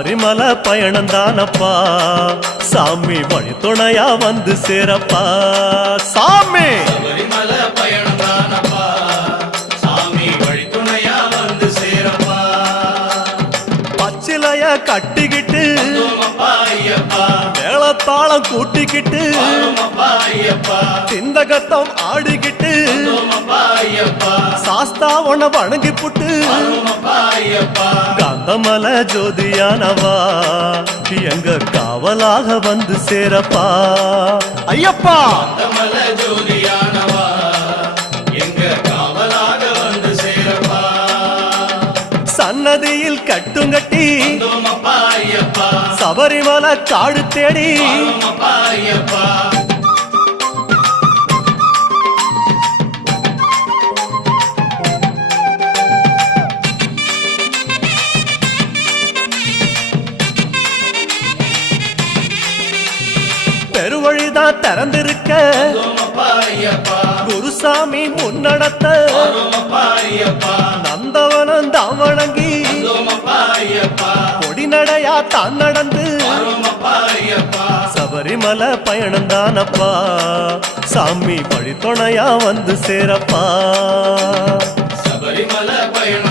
சபரிமலை பயணம் தானப்பா சாமி வழி துணையா வந்து சேரப்பா சாமி சபரிமலை பயணம் தானப்பா சாமி வழி துணையா வந்து சேரப்பா பச்சிலைய கட்டிக்கிட்டு ஐயப்பா மேளத்தாளம் கூட்டிக்கிட்டு ஐயப்பா சிந்தகத்தம் ஆடிக்கிட்டு ஐயப்பா சாஸ்தாவன வணங்கி புட்டு ஐயப்பா காந்தமல ஜோதியானவா எங்க காவலாக வந்து சேரப்பா ஐயப்பா காந்தமல ஜோதியானவா எங்க காவலாக வந்து சேரப்பா சன்னதியில் கட்டுங்கட்டி ஐயப்பா சபரிமலை காடு தேடி ஐயப்பா பெருவழிதான் திறந்திருக்க குருசாமி முன்னடத்த நந்தவனம் தான் வணங்கி கொடிநடையா தான் நடந்து சபரிமலை பயணம் தானப்பா சாமி வழி துணையா வந்து சேரப்பா சபரிமலை பயணம்